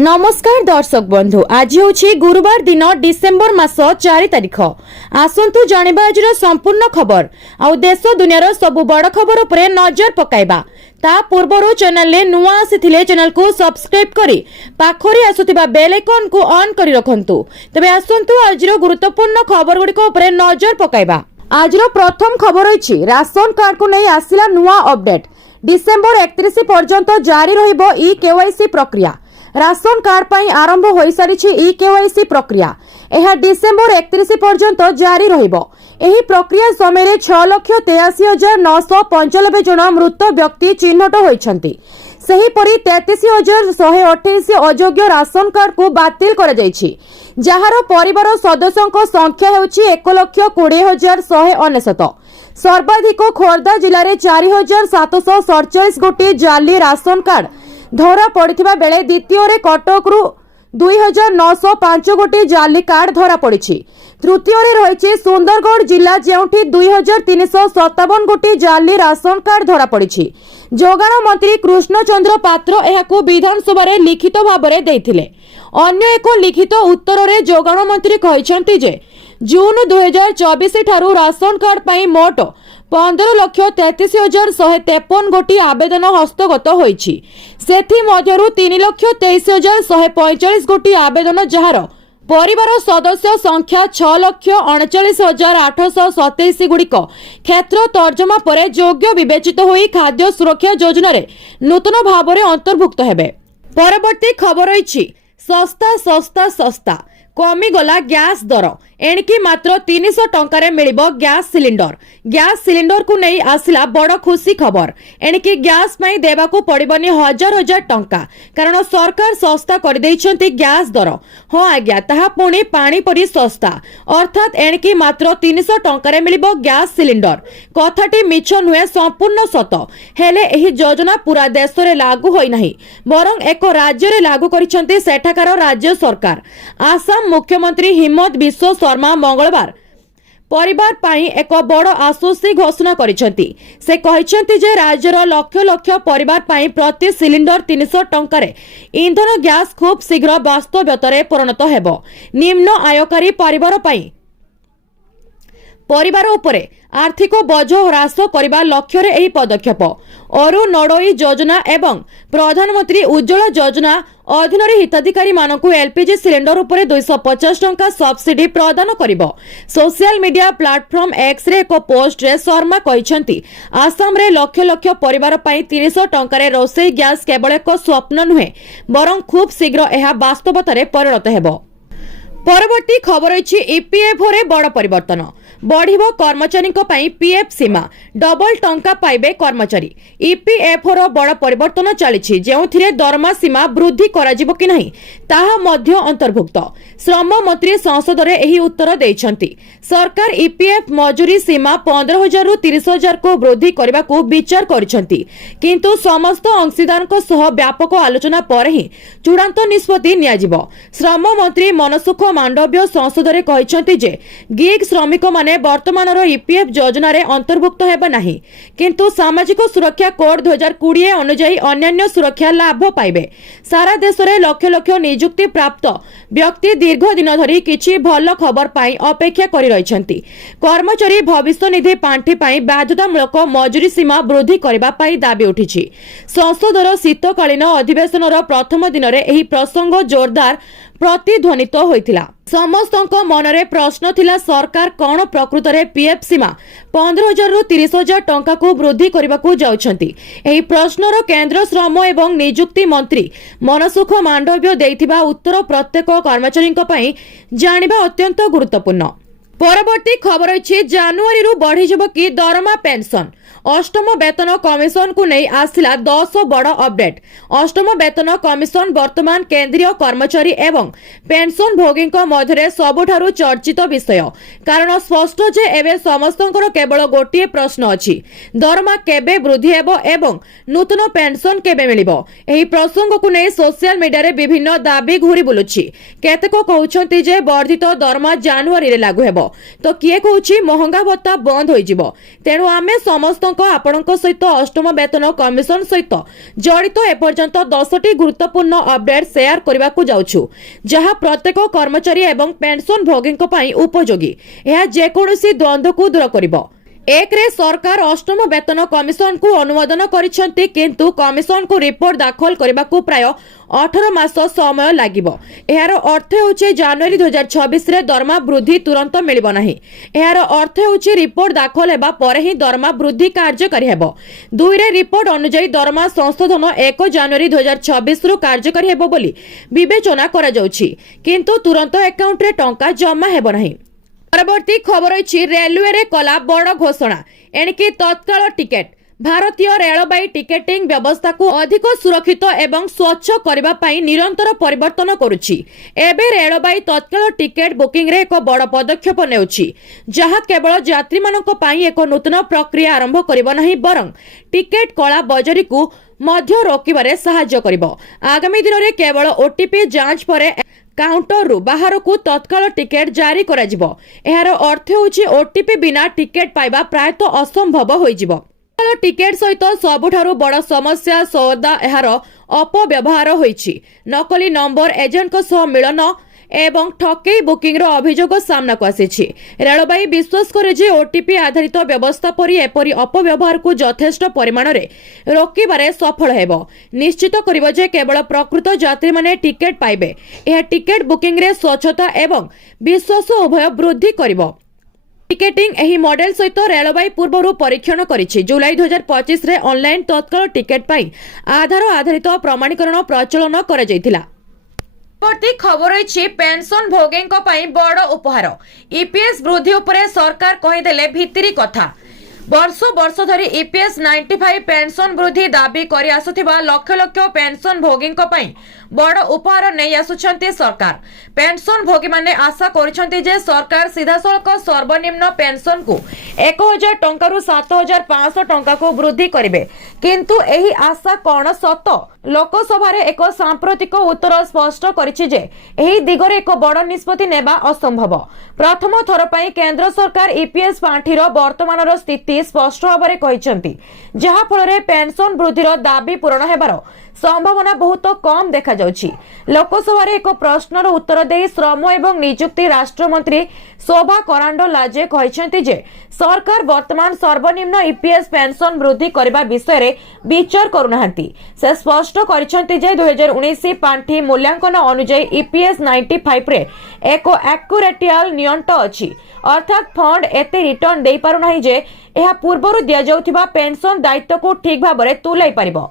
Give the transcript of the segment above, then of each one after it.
नमस्कार दर्शक बंधु, आज हूँ गुरुवार दिन डिसेम्बर मास 4 तारिख। आसतु जानिबा आज संपूर्ण खबर आउ देश दुनियार सबु बड़ खबर पर नजर पकाइबा। ता पूर्वरु चैनल ले नुआ आसीथिले चैनल को सब्सक्राइब करी पाखरी आसुथिबा बेल आइकन को ऑन करी रखंतु। तबे आसतु आज गुरुत्वपूर्ण खबर गुड़िक उपर नजर पकाइबा। आज प्रथम खबर होइछि राशन कार्ड को नहीं आसिला नुआ अपडेट। डिसेम्बर 31 पर्यंत जारी रहिबो ई केवाईसी प्रक्रिया। राशन कार्ड पर आरंभ हो सारी ई केवाईसी प्रक्रिया। यह डिसेम्बर 31 पर्यंत जारी रहिबो। एही प्रक्रिया समय 6,83,995 जन मृत व्यक्ति चिन्हट होइछंती। सेहीपरि 33,128 अयोग्य राशन कार्ड को बातिल करा जायछि, जहार परिवार सदस्यों संख्या हेउछि 1,20,199। सर्वाधिक खोर्धा जिले में 4,747 गोटी जाली राशन कार्ड धरा पड़िथिबा बेले द्वितीय रे कटकरू 2,905 गोटी जाली कार्ड धरा पड़िछि। तृतीय रे रहिछि सुंदरगढ़ जिला जेउठी 2,357 गोटी जाली राशन कार्ड धरा पड़िछि। जोगाण मंत्री कृष्णचंद्र पात्र एहाकू विधानसभा रे लिखित भाबरे देइथिले। अन्य एक लिखित उत्तर रे जोगाण मंत्री कहिसंती जे जून 2024 ठारू राशन कार्ड पई मोट 15,33,153 गोटी आवेदन हस्तगत होइछि। सेथि मध्यरु 3,23,145 गोटी आवेदन जहार परिवार सदस्य संख्या 6,39,827 गुड़िक क्षेत्र तर्जमा पर योग्य विवेचित होई खाद्य सुरक्षा योजना रे नूतन भाव में अंतर्भुक्त हेबे। परवर्ती खबर होइछि सस्ता सस्ता सस्ता कमिगला गैस दर। एणिकी मात्र 300 टंकार मिलिबो गैस सिलिंडर। गैस सिलिंडर को नहीं आसिला बड़ खुशी खबर। एणिकी गैस पई देबाकू पड़िबनी हजार हजार टंका, कारण सरकार सस्ता कर देइछंती गैस दर। हां आज्ञा, ताहा पुणी पानी परी सस्ता, अर्थात एणिकी मात्र 300 टंकार मिलिबो गैस सिलिंडर। कथाटी मिछ नुहे, संपूर्ण सत। हेले एही योजना पूरा देश रे लागू होई नाही, बरं एक राज्य रे लागू करिसंती सेठाकार राज्य सरकार। आसाम मुख्यमंत्री हिमंत बिश्व शर्मा मंगलवार परिवार पाई एक बड़ आश्वस्ति घोषणा करिसेंती। से कहिसेंती जे राज्यर लक्ष लक्ष परिवार पाई प्रति सिलिंडर 300 टंकारे इंधन गैस खूब शीघ्र वास्तव्यतरे परिणत हेबो। निम्न आयकारी परिवार उपरे आर्थिक बोझ ह्रास करने लक्ष्य एही पदक्षेप। अरुणोदय योजना एवं प्रधानमंत्री उज्ज्वला योजना अधीन हिताधिकारी मानकु एलपीजी सिलिंडर उपरे 250 टंका सब्सिडी प्रदान करिबो। Social media platform X ray एक पोस्ट रे शर्मा कहिसंती आसाम रे लक्ष लक्ष परिवार पई 300 टंकारे रोसई गैस केवल एक स्वप्न नुहे, बरं खूब शीघ्र यह वास्तवतारे परिणत हेबो। परवर्ती खबर होइछि ईपीएफओ रे बड़ परिवर्तन। बढ़िबो कर्मचारी पीएफ सीमा, डबल टंका पाइबे कर्मचारी। ईपीएफओ रो बड़ परिवर्तन चलिछि, जेउथिरे दरमा सीमा वृद्धि कराजिबो कि नहीं ताहा मध्य अंतर्भुक्त। श्रम मंत्री संसद रे एही उत्तर दैछंती। सरकार ईपीएफ मजूरी सीमा 15,000 रु 30,000 को वृद्धि करबा को विचार करिसंती, किंतु समस्त अंशीदारक सह व्यापक आलोचना पर ही चूड़ांत निष्पत्ति नियाजिबो। श्रम मंत्री मनसुख मांडव्य संसद रे कहिसंती जे गिग श्रमिक माने वर्तमान ईपीएफ योजना रे अंतर्भुक्त हेबा नाही, किंतु सामाजिक सुरक्षा कोड 2020 अनुसार अन्य सुरक्षा लाभ पाइबे। सारा देश रे लक्ष लक्ष नियुक्ति प्राप्त व्यक्ति दीर्घ दिन धरी किछि भल खबर पाई अपेक्षा करि रहिसंती। कर्मचारी भविष्य निधि पांठी पाई बाध्यतामूलक मजूरी सीमा वृद्धि करबा पाई दाबी उठिछि। संसदर शीतकालीन अधिवेशनर प्रथम दिन रे एही प्रसंग जोरदार प्रतिध्वनित होइथिला। समस्तक मनरे प्रश्न थिला सरकार कौन प्रकृत रे पीएफ सीमा 15,000 रु 30,000 टंका को वृद्धि करबाकू जाउछंती। एही प्रश्नर केंद्र श्रम एवं नियुक्ति मंत्री मनसुख मांडव्य देइथिबा उत्तर प्रत्येक कर्मचारी पई जानिबा अत्यंत गुरुत्वपूर्ण। परवर्ती खबर होइछि जनवरी रु बढ़ी जब कि दरमा पेंशन। अष्टम वेतन कमिशन को नहीं आसिला 10 बड़ अपडेट। अष्टम वेतन कमिशन वर्तमान केंद्रीय कर्मचारी एवं पेंशन भोगी मध्य सबुठारु चर्चित विषय, कारण स्पष्ट जे एबे समस्तंकर केवल गोटे प्रश्न अछि, दरमा केबे वृद्धि हेबो एवं नूतन पेंशन केबे मिलिबो। एही प्रसंग को नहीं सोशल मीडिया रे विभिन्न दाबी घुरी बुलुछि। केतेक कहउछंती जे वर्धित दरमा जनवरी रे लागू हेबो, तो किए कहउछि महंगा भत्ता बंद होई जिवो। तेणु आमे समस्त शिक्षक आपणक सहित अष्टम वेतन कमिशन सहित जड़ित एपर्यंत 10टी गुरुत्वपूर्ण अपडेट शेयर करने को जाउछु जहां प्रत्येक कर्मचारी एवं पेंशन भोगी उपयोगी यह जेकोसी द्वंद्व को दूर करिबो। एक रे सरकार अष्टम वेतन कमिशन को अनुमोदन करिसेंती किंतु कमिशन को रिपोर्ट दाखल करने को प्राय 18 मास समय लागिबो। एहार अर्थ होचे जनवरी 2026 रे दरमा वृद्धि तुरंत मिलिबो नाही। एहार अर्थ होचे रिपोर्ट दाखल हेबा परे ही दरमा वृद्धि कार्यकारी हेबो। 2 रे रिपोर्ट अनुसार दरमा संशोधन 1 जनवरी 2026 रु कार्यकारी हेबो बोली विवेचना करा जाउछि किंतु तुरंत अकाउंट रे टंका जमा हेबो नाही। परवर्ती खबर अछि रेलवे रे कला बड़ घोषणा एणिकी तत्काल टिकेट भारतीय रेलवे टिकेटिंग व्यवस्था को अधिक सुरक्षित एवं स्वच्छ करबा पई निरंतर परिवर्तन करुछि। एबे रेलवे तत्काल टिकेट बुकिंग रे एक बड़ पदक्षेप नेउछि जहां केवल यात्री मानक पई एक नूतन प्रक्रिया आरंभ करिबो नाही बरं टिकेट कला बजारी को मध्य रोकिबारे सहायता करिबो। आगामी दिन रे केवल ओटीपी जांच परे काउंटर रु बाहर को तत्काल टिकेट जारी करा जिवो। एहार अर्थ होछि ओटीपी बिना टिकेट पाइबा प्रायतः असंभव होई जिवो। तत्काल टिकेट सहित सबुठारु बड़ समस्या सौदा एहार अपव्यवहार होइछि। नकली नंबर एजेंट को सह मिलन एवं ठकेई बुकिंग रो अभियोग सामना को आसीछि। रेलवे विश्वास करे जे ओटीपी आधारित व्यवस्था परि एपरि अपव्यवहार को यथेष्ट परिमाण रे रोकिबारे सफल हेबो। निश्चित करिबो जे केवल प्रकृत यात्री माने टिकेट पाइबे। यह टिकेट बुकिंग रे स्वच्छता एवं विश्वास उभय वृद्धि करिबो। टिकेटिंग एही मॉडल सहित रेलवे पूर्वरु परीक्षण करिछि। जुलाई 2025 रे ऑनलाइन तत्काल टिकेट पाई आधार आधारित प्रमाणीकरण प्रचलन करा जायतिला। परवर्ती खबर अछि पेंशन भोगी बड़ उपहार ईपीएस वृद्धि उपरे सरकार कहिदेले भितरी कथा। वर्ष धरी ईपीएस 95 पेंशन वृद्धि दाबी करि आसुथिबा लक्ष लक्ष पेंशन भोगी बड़ उपहार नहीं आसुछंती सरकार। पेंशन भोगी माने आशा करिसंती जे सरकार सीधासलख सर्वनिम्न पेंशन को 1000 टंका रु 7500 टंका को वृद्धि करिवे किंतु एही आशा कोन सत? लोकसभा रे एक सांप्रतिक उत्तर स्पष्ट करिछि जे एही दिगरे एक बड़ निष्पत्ति नेबा असंभव। प्रथम थर पई केंद्र सरकार ईपीएस पांठीर वर्तमानर स्थिति स्पष्ट भाବରେ कहिसंती जहा फଳରେ पेंशन वृद्धिर दाबी पूरण हेबार संभावना बहुत कम देखा जाउछि। लोकसभा रे एक प्रश्नर उत्तर दे श्रम एवं नियुक्ति राष्ट्र मंत्री शोभा करांडलाजे कहिसंती जे सरकार वर्तमान सर्वनिम्न ईपीएस पेंशन वृद्धि करबा विषय रे विचार करुनाहांती। से स्पष्ट करिसंती जे 2019 पांठी मूल्यांकन अनुसार ईपीएस 95 रे एक एक्युरेटियल नियंट अछि अर्थात फंड एते रिटर्न देई पारु नाही जे एहा पूर्वरु दिया जाउथिबा पेंशन दायित्व को ठीक भाबरे तुलाई पारिबो।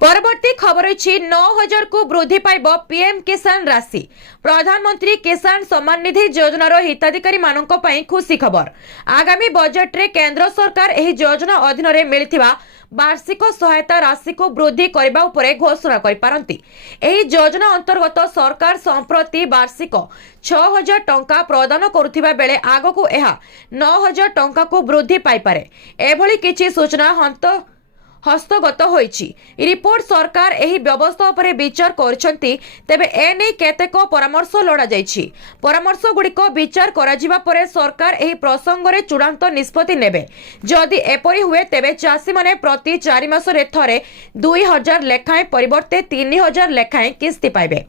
परवर्ती खबर अछि 9000 को वृद्धि पाइब पीएम किसान राशि। प्रधानमंत्री किसान सम्मान निधि योजनार हिताधिकारी मानक पई खुशी खबर। आगामी बजट रे केंद्र सरकार एही योजना अधीन रे मिलिथिबा वार्षिक सहायता राशि को वृद्धि करबा उपरे घोषणा करि पारंती। एही योजना अंतर्गत सरकार संप्रति वार्षिक 6000 टंका प्रदान करुथिबा बेले आगको एहा 9000 टंका को वृद्धि पाई पारे। एभली किछि सूचना हस्तगत होइछि। रिपोर्ट सरकार एही व्यवस्था उपरे विचार करछंती तेबे एने केतेक परामर्श लोड़ा जाइछि। परामर्श गुड़िक विचार करा जिबा परे सरकार एही प्रसंग रे चूड़ांत निष्पत्ति नेबे। जदि एपरि हुए तेबे चासी माने प्रति 4 मास रे थरे 2000 लेखाएं परिवर्ते 3000 लेखाएं किस्ती पाइबे।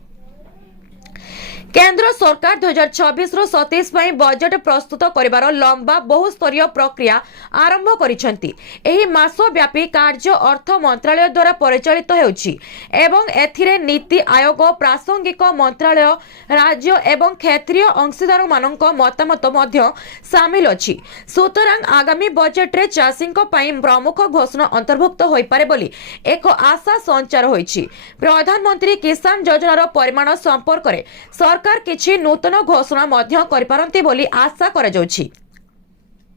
केंद्र सरकार 2026 रो 27 पई बजट प्रस्तुत करिवार लंबा बहुस्तरीय प्रक्रिया आरंभ करिसंती। एही मास व्यापी कार्य अर्थ मंत्रालय द्वारा परिचालित हेउछि एवं एथिरे नीति आयोग प्रासंगिक मंत्रालय राज्य एवं क्षेत्रीय अंशीदार मानक मतामत मध्य शामिल अछि। सुतरां आगामी बजट रे चासींक पई प्रमुख घोषणा अंतर्भुक्त होई पारे बोली एक आशा संचार होइछि। प्रधानमंत्री किसान योजनार परिमाण संपर्क रे सरकार किछि नूतन घोषणा मध्य करिपारंती बोली आशा करा जाउछि।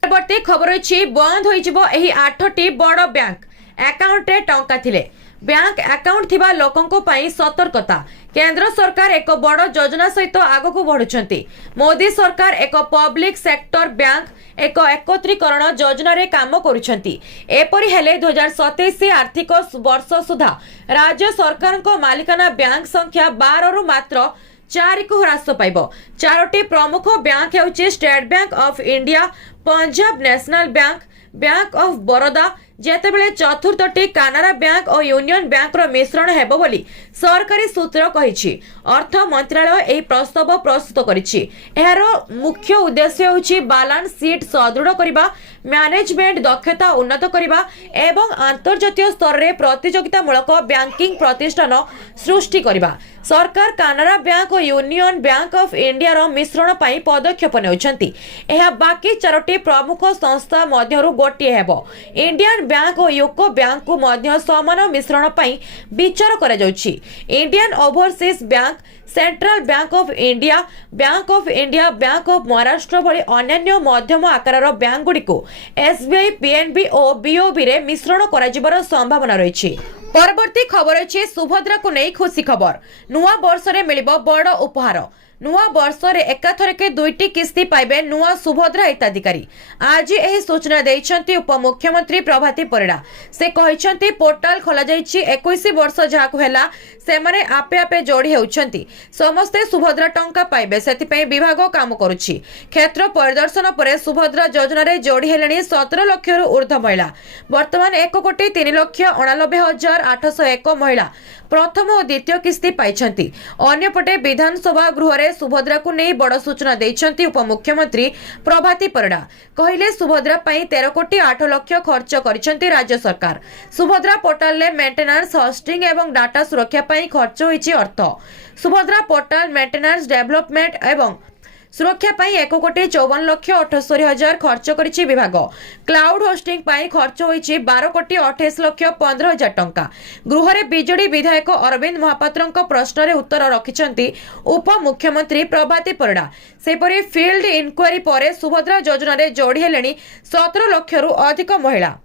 परवर्ती खबर अछि बंद होई जिवो एही 8टी बड़ बैंक अकाउंट रे टंका थिले। बैंक अकाउंट थिबा लोकंको पई सतर्कता। केंद्र सरकार एक बड़ योजना सहित आगको बढ़ुछंती। मोदी सरकार एक पब्लिक सेक्टर बैंक एक एकत्रीकरण योजना रे काम करुछंती। एपरि हेले 2027 आर्थिक वर्ष सुधा राज्य सरकार को मालिकाना बैंक संख्या 12 रु मात्र 4 को ह्रास पाइब। 4टी प्रमुख बैंक हेउछि State Bank of India, Punjab National Bank, Bank of Baroda जेतेबेले चतुर्थटी कानारा बैंक और यूनियन बैंक रो मिश्रण हेबो बोली सरकारी सूत्र कहिछि। अर्थ मंत्रालय एही प्रस्ताव प्रस्तुत करिछि। एहार मुख्य उद्देश्य होछि बैलेंस शीट सुदृढ़ करिबा, मैनेजमेंट दक्षता उन्नत करिबा एवं अंतर्जातीय स्तर रे प्रतियोगितामूलक बैंकिंग प्रतिष्ठान सृष्टि करिबा। सरकार कानारा बैंक और यूनियन बैंक ऑफ इंडिया रो मिश्रण पई पदक्षेप नेउछंती। एहा बाकी चारोटी प्रमुख संस्था मध्यरु गोटिए हेबो। इंडियन बैंक और यूको बैंक को मध्य समान मिश्रण पई विचार करा जाउछि। Indian Overseas Bank, Central Bank of India, Bank of Maharashtra भली अन्य मध्यम आकार बैंक गुड़ी को एसबीआई, पीएनबी और बीओबी रे मिश्रण करा जिबार संभावना रहिछि। परवर्ती खबर अछि सुभद्रा को नहीं खुशी खबर। नुआ वर्ष रे मिलिबो बड़ उपहार। नुआ वर्ष रे एकाथरके दुईटी किस्ती पाइबे नुआ सुभद्रा हिताधिकारी। आज एही सूचना दैछंती उपमुख्यमंत्री प्रभाती परिडा। से कहिछंती पोर्टाल खोला जाइछि। 21 वर्ष जाकु हेला से माने आपे आपे जोड़ी हेउछंती। समस्ते सुभद्रा टंका पाइबे, सेति पई विभाग काम करूछि। क्षेत्र परिदर्शन परे सुभद्रा योजना रे जोड़ी हेलेनी 17 लाख रु ऊर्ध्व महिला। वर्तमान 1,03,98,801 महिला प्रथम और द्वितीय किस्ती पाइछंती। अन्यपटे विधानसभा गृह रे सुभद्रा को नहीं बड़ सूचना दैछंती उपमुख्यमंत्री प्रभाती परिडा। कहिले सुभद्रा पई 13 कोटी 8 लाख खर्च करिसंती राज्य सरकार। सुभद्रा पोर्टाल ले मेंटेनेंस, होस्टिंग एवं डाटा सुरक्षा पई खर्च होईछि अर्थ। सुभद्रा पोर्टाल मेंटेनेंस, डेवलपमेंट एवं सुरक्षा पाई 1,54,78,000 खर्च करिछि विभाग। क्लाउड होस्टिंग पाई खर्च होईछि 12,28,15,000 टंका। गृह रे बीजेडी विधायक अरविंद महापात्रଙ୍କ प्रश्न रे उत्तर रखिछंती उपमुख्यमंत्री प्रभाती परिडा। सेपरि फील्ड इनक्वारी परे सुभद्रा योजना रे जोड़ी हेलेनी 17 लाख रु अधिक महिला।